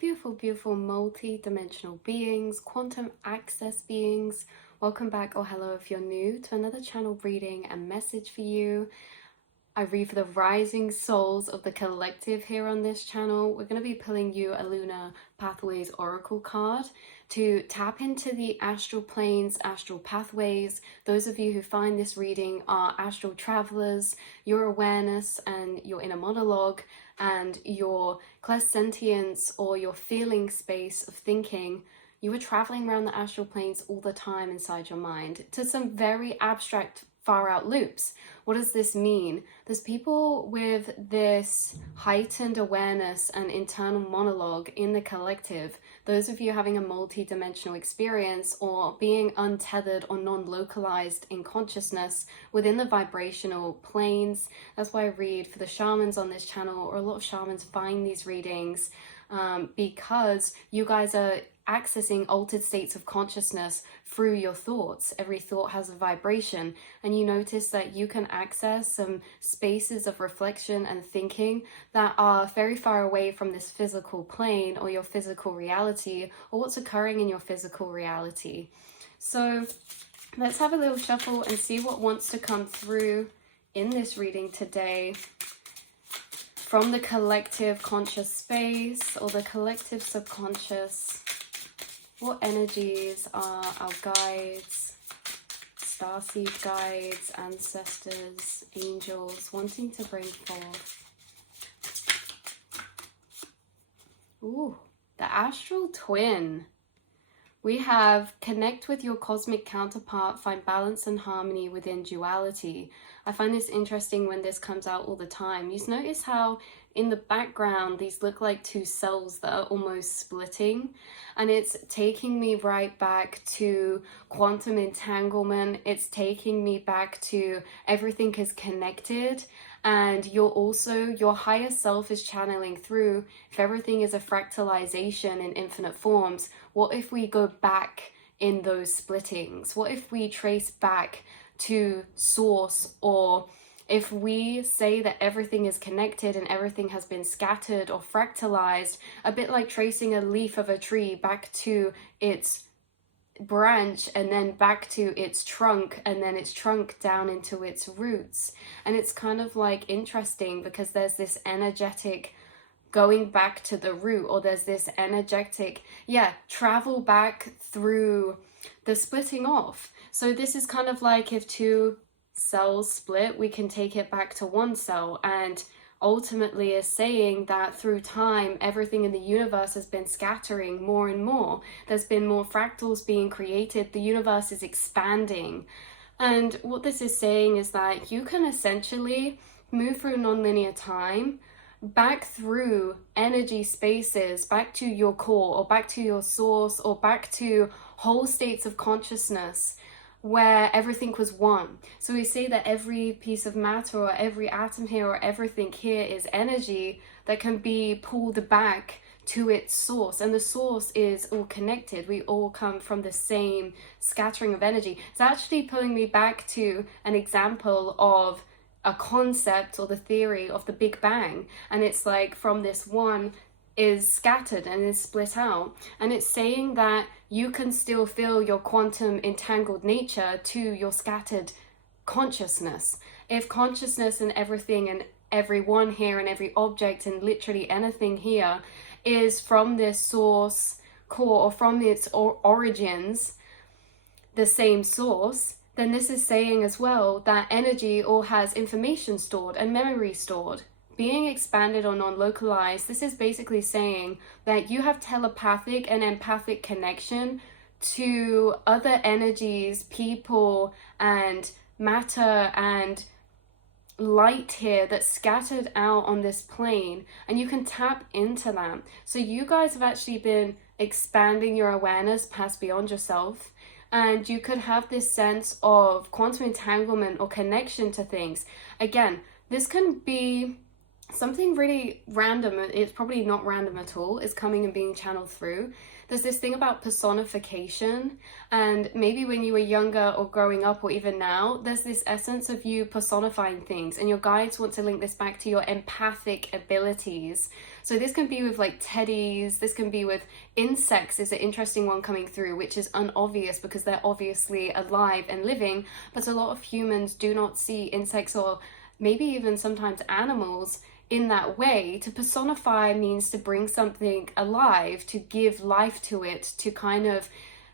beautiful, beautiful multi-dimensional beings, quantum access beings. Welcome back, or hello if you're new, to another channel reading and message for you. I read for the rising souls of the collective here on this channel. We're going to be pulling you a Lunar Pathways Oracle card to tap into the astral planes, astral pathways. Those of you who find this reading are astral travelers, your awareness and your inner monologue and your clairsentience or your feeling space of thinking. You are traveling around the astral planes all the time inside your mind to some very abstract far out loops. What does this mean? There's people with this heightened awareness and internal monologue in the collective. Those of you having a multi-dimensional experience or being untethered or non-localized in consciousness within the vibrational planes. That's why I read for the shamans on this channel, or a lot of shamans find these readings because you guys are accessing altered states of consciousness through your thoughts. Every thought has a vibration, and you notice that you can access some spaces of reflection and thinking that are very far away from this physical plane or your physical reality or what's occurring in your physical reality. So let's have a little shuffle and see what wants to come through in this reading today from the collective conscious space or the collective subconscious. What energies are our guides, starseed guides, ancestors, angels wanting to bring forth? Ooh, the astral twin. We have connect with your cosmic counterpart, find balance and harmony within duality. I find this interesting when this comes out all the time. You notice how in the background these look like two cells that are almost splitting, and it's taking me right back to quantum entanglement. It's taking me back to everything is connected, and your higher self is channeling through. If everything is a fractalization in infinite forms, what if we go back in those splittings? What if we trace back to source? Or if we say that everything is connected and everything has been scattered or fractalized, a bit like tracing a leaf of a tree back to its branch and then back to its trunk and then its trunk down into its roots. And it's kind of like interesting because there's this energetic going back to the root, or there's this energetic travel back through the splitting off. So this is kind of like if two cells split, we can take it back to one cell, and ultimately is saying that through time everything in the universe has been scattering more and more. There's been more fractals being created, the universe is expanding. And what this is saying is that you can essentially move through nonlinear time back through energy spaces, back to your core, or back to your source, or back to whole states of consciousness where everything was one. So we say that every piece of matter or every atom here or everything here is energy that can be pulled back to its source, and the source is all connected. We all come from the same scattering of energy. It's actually pulling me back to an example of a concept or the theory of the Big Bang, and it's like from this one is scattered and is split out, and it's saying that you can still feel your quantum entangled nature to your scattered consciousness. If consciousness and everything and everyone here and every object and literally anything here is from this source core or from its origins, the same source, then this is saying as well that energy all has information stored and memory stored. Being expanded or non-localized, this is basically saying that you have telepathic and empathic connection to other energies, people, and matter and light here that's scattered out on this plane, and you can tap into that. So you guys have actually been expanding your awareness past beyond yourself, and you could have this sense of quantum entanglement or connection to things. Again, this can be something really random, it's probably not random at all, is coming and being channeled through. There's this thing about personification, and maybe when you were younger or growing up or even now, there's this essence of you personifying things, and your guides want to link this back to your empathic abilities. So this can be with like teddies, this can be with insects is an interesting one coming through, which is unobvious because they're obviously alive and living, but a lot of humans do not see insects or maybe even sometimes animals in that way. To personify means to bring something alive, to give life to it, to kind of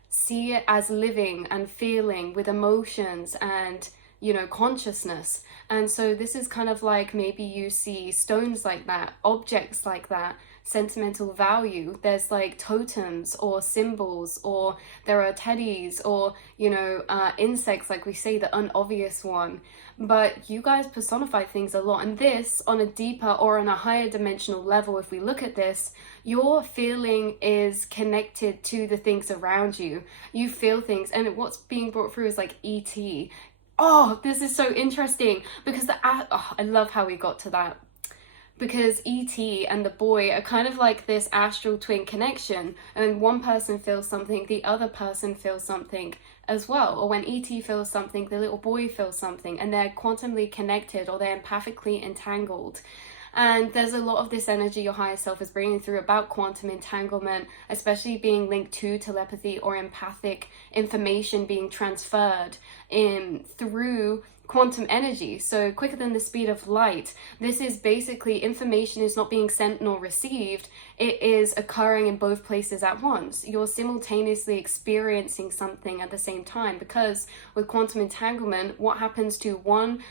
see it as living and feeling with emotions and, you know, consciousness. And so this is kind of like, maybe you see stones like that, objects like that, sentimental value. There's like totems or symbols, or there are teddies, or, you know, insects, like we say, the unobvious one. But you guys personify things a lot, and this on a deeper or on a higher dimensional level, if we look at this, your feeling is connected to the things around you. You feel things, and what's being brought through is like ET. Oh, this is so interesting, because I love how we got to that, because E.T. and the boy are kind of like this astral twin connection, and one person feels something, the other person feels something as well. Or when E.T. feels something, the little boy feels something, and they're quantumly connected, or they're empathically entangled. And there's a lot of this energy your higher self is bringing through about quantum entanglement, especially being linked to telepathy or empathic information being transferred in through quantum energy. So quicker than the speed of light. This is basically, information is not being sent nor received, it is occurring in both places at once. You're simultaneously experiencing something at the same time, because with quantum entanglement, what happens to one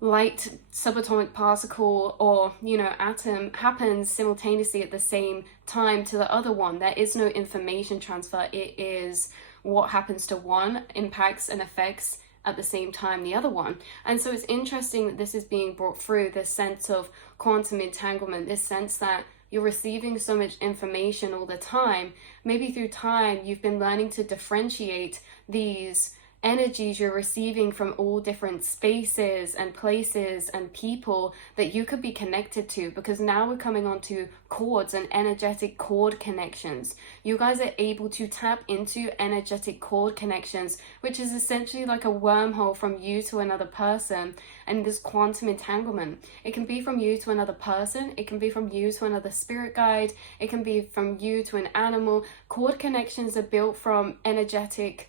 light subatomic particle or, you know, atom happens simultaneously at the same time to the other one. There is no information transfer. It is what happens to one impacts and affects at the same time the other one. And so it's interesting that this is being brought through, this sense of quantum entanglement, this sense that you're receiving so much information all the time. Maybe through time you've been learning to differentiate these energies you're receiving from all different spaces and places and people that you could be connected to, because now we're coming on to cords and energetic cord connections. You guys are able to tap into energetic cord connections, which is essentially like a wormhole from you to another person. And this quantum entanglement, it can be from you to another person, it can be from you to another spirit guide, it can be from you to an animal. Cord connections are built from energetic,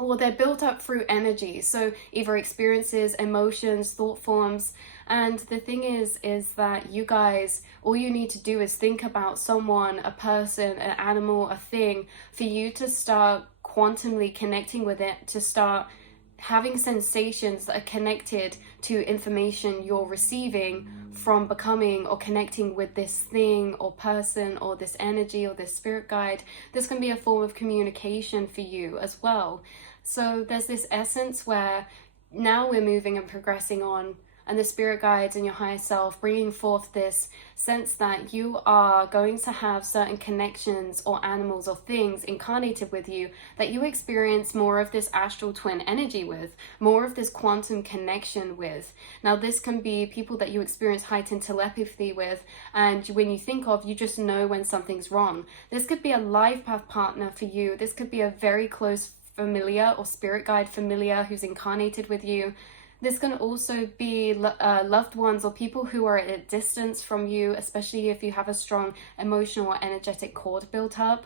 or they're built up through energy, so either experiences, emotions, thought forms. And the thing is that you guys, all you need to do is think about someone, a person, an animal, a thing, for you to start quantumly connecting with it, to start having sensations that are connected to information you're receiving from becoming or connecting with this thing or person or this energy or this spirit guide. This can be a form of communication for you as well. So there's this essence where now we're moving and progressing on, and the spirit guides and your higher self bringing forth this sense that you are going to have certain connections or animals or things incarnated with you that you experience more of this astral twin energy with, more of this quantum connection with. Now this can be people that you experience heightened telepathy with, and when you think of, you just know when something's wrong. This could be a life path partner for you. This could be a very close familiar or spirit guide familiar who's incarnated with you. This can also be loved ones or people who are at a distance from you, especially if you have a strong emotional or energetic cord built up.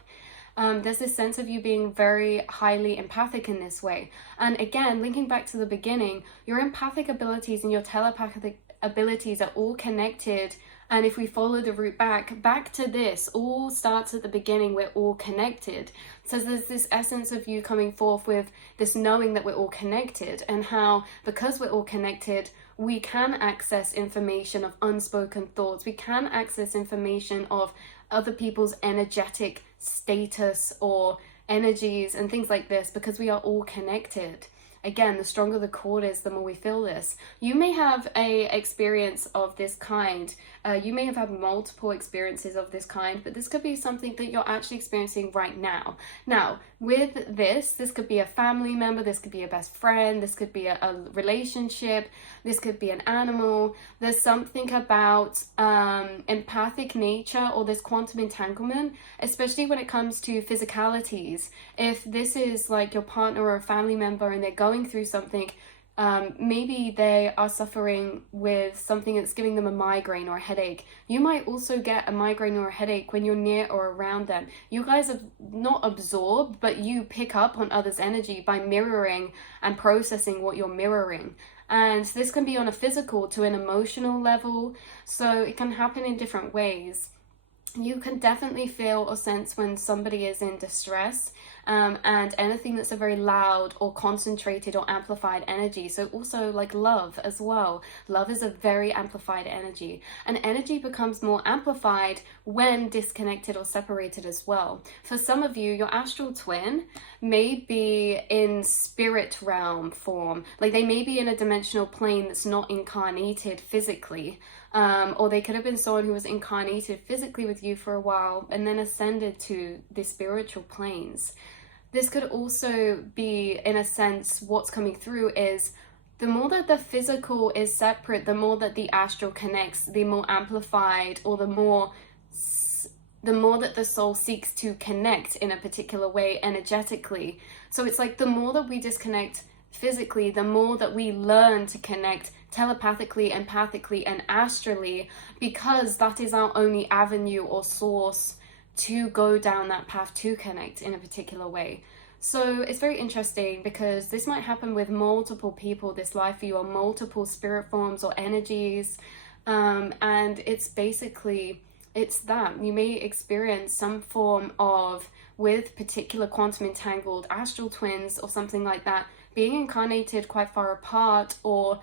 There's this sense of you being very highly empathic in this way. And again, linking back to the beginning, your empathic abilities and your telepathic abilities are all connected. And if we follow the route back to this, all starts at the beginning, we're all connected. So there's this essence of you coming forth with this knowing that we're all connected, and how, because we're all connected, we can access information of unspoken thoughts. We can access information of other people's energetic status or energies and things like this, because we are all connected. again, the stronger the cord is, the more we feel this. You may have a experience of this kind. You may have had multiple experiences of this kind, but this could be something that you're actually experiencing right now. Now, with this could be a family member, this could be a best friend, this could be a relationship, this could be an animal. There's something about empathic nature or this quantum entanglement, especially when it comes to physicalities. If this is like your partner or a family member and they're going through something, maybe they are suffering with something that's giving them a migraine or a headache. You might also get a migraine or a headache when you're near or around them. You guys are not absorbed, but you pick up on others' energy by mirroring and processing what you're mirroring. And this can be on a physical to an emotional level, so it can happen in different ways. You can definitely feel or sense when somebody is in distress, and anything that's a very loud or concentrated or amplified energy. So also like love as well. Love is a very amplified energy, and energy becomes more amplified when disconnected or separated as well. For some of you, your astral twin may be in spirit realm form, like they may be in a dimensional plane that's not incarnated physically. Or they could have been someone who was incarnated physically with you for a while and then ascended to the spiritual planes. This could also be, in a sense, what's coming through is the more that the physical is separate, the more that the astral connects, the more amplified, or the more that the soul seeks to connect in a particular way energetically. So it's like the more that we disconnect physically, the more that we learn to connect telepathically, empathically, and astrally, because that is our only avenue or source to go down that path to connect in a particular way. So it's very interesting because this might happen with multiple people this life for you, or multiple spirit forms or energies, and it's basically, it's that you may experience some form of, with particular quantum entangled astral twins or something like that, being incarnated quite far apart, or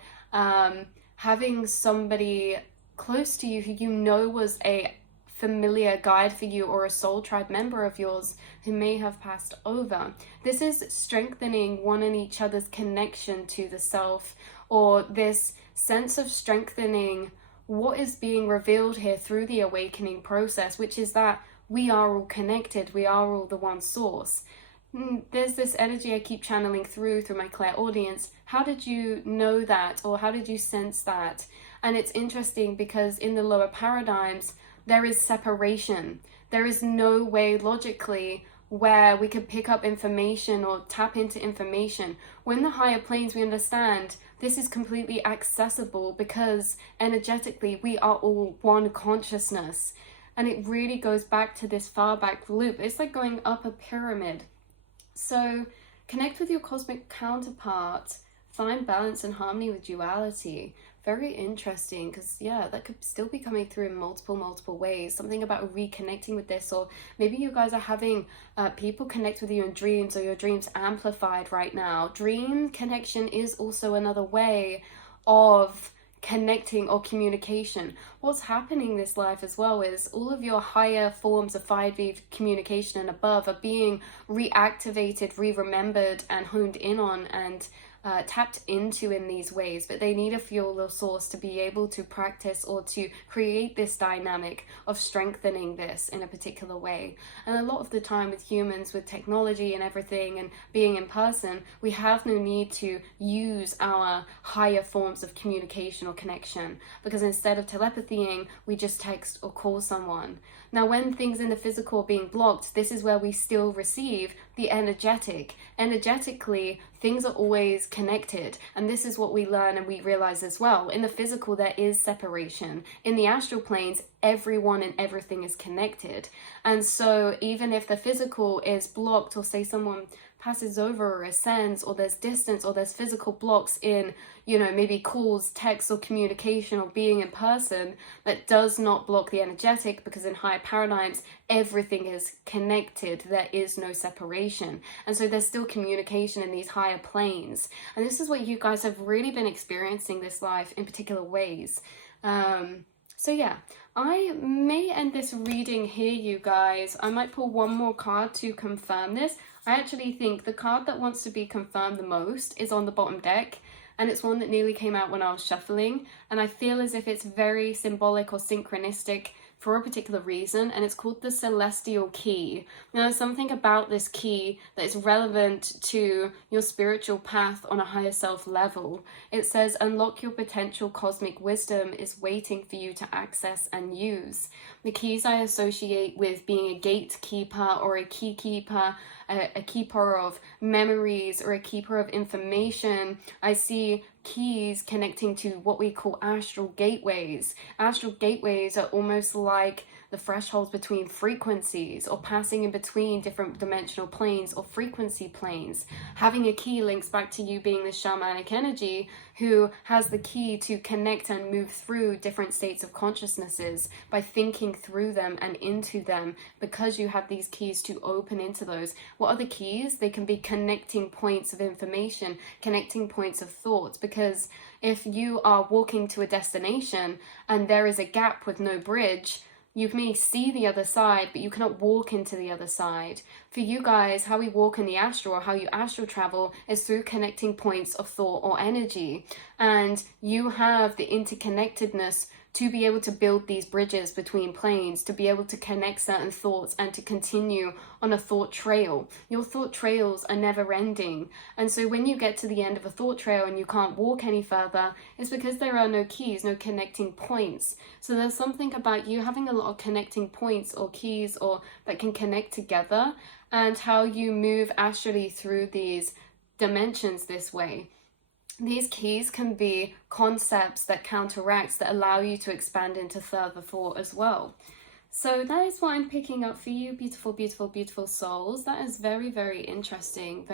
having somebody close to you who you know was a familiar guide for you, or a soul tribe member of yours who may have passed over. This is strengthening one and each other's connection to the self, or this sense of strengthening what is being revealed here through the awakening process, which is that we are all connected, we are all the one source. There's this energy I keep channeling through my clairaudience. How did you know that, or how did you sense that? And it's interesting because in the lower paradigms, there is separation. There is no way logically where we could pick up information or tap into information. When the higher planes, we understand this is completely accessible because energetically we are all one consciousness. And it really goes back to this far back loop. It's like going up a pyramid. So connect with your cosmic counterpart, find balance and harmony with duality. Very interesting, because yeah, that could still be coming through in multiple ways. Something about reconnecting with this, or maybe you guys are having people connect with you in dreams, or your dreams amplified right now. Dream connection is also another way of connecting or communication. What's happening this life as well is all of your higher forms of 5D communication and above are being reactivated, re-remembered, and honed in on, and tapped into in these ways, but they need a fuel or source to be able to practice or to create this dynamic of strengthening this in a particular way. And a lot of the time with humans, with technology and everything and being in person, we have no need to use our higher forms of communication or connection, because instead of telepathying, we just text or call someone. Now, when things in the physical are being blocked, this is where we still receive the energetic. Energetically, things are always connected, and this is what we learn and we realize as well. In the physical, there is separation. In the astral planes, everyone and everything is connected. And so even if the physical is blocked, or say someone passes over or ascends, or there's distance, or there's physical blocks in, maybe calls, texts, or communication, or being in person, that does not block the energetic, because in higher paradigms, everything is connected. There is no separation. And so there's still communication in these higher planes. And this is what you guys have really been experiencing this life in particular ways. So yeah, I may end this reading here, you guys. I might pull one more card to confirm this. I actually think the card that wants to be confirmed the most is on the bottom deck, and it's one that nearly came out when I was shuffling, and I feel as if it's very symbolic or synchronistic for a particular reason, and it's called the Celestial Key. Now, there's something about this key that is relevant to your spiritual path on a higher self level. It says, unlock your potential, cosmic wisdom is waiting for you to access and use. The keys I associate with being a gatekeeper or a key keeper, a keeper of memories or a keeper of information. I see keys connecting to what we call astral gateways. Astral gateways are almost like the thresholds between frequencies, or passing in between different dimensional planes or frequency planes. Having a key links back to you being the shamanic energy who has the key to connect and move through different states of consciousnesses by thinking through them and into them, because you have these keys to open into those. What are the keys? They can be connecting points of information, connecting points of thoughts, because if you are walking to a destination and there is a gap with no bridge, you may see the other side, but you cannot walk into the other side. For you guys, how we walk in the astral, or how you astral travel, is through connecting points of thought or energy. And you have the interconnectedness to be able to build these bridges between planes, to be able to connect certain thoughts and to continue on a thought trail. Your thought trails are never ending. And so when you get to the end of a thought trail and you can't walk any further, it's because there are no keys, no connecting points. So there's something about you having a lot of connecting points or keys or that can connect together, and how you move astrally through these dimensions this way. These keys can be concepts that counteract, that allow you to expand into further thought as well. So that is what I'm picking up for you, beautiful, beautiful, beautiful souls. That is very, very interesting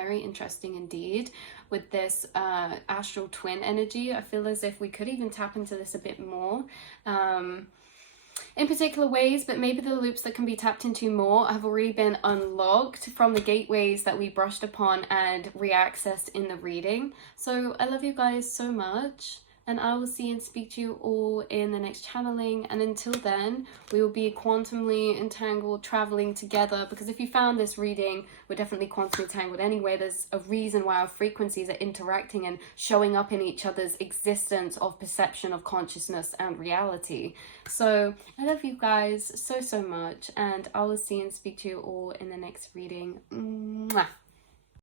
indeed with this astral twin energy. I feel as if we could even tap into this a bit more. In particular ways, but maybe the loops that can be tapped into more have already been unlocked from the gateways that we brushed upon and reaccessed in the reading. So I love you guys so much, and I will see and speak to you all in the next channeling. And until then, we will be quantumly entangled, traveling together, because if you found this reading, we're definitely quantumly entangled anyway. There's a reason why our frequencies are interacting and showing up in each other's existence of perception of consciousness and reality. So I love you guys so, so much, and I will see and speak to you all in the next reading. Mwah.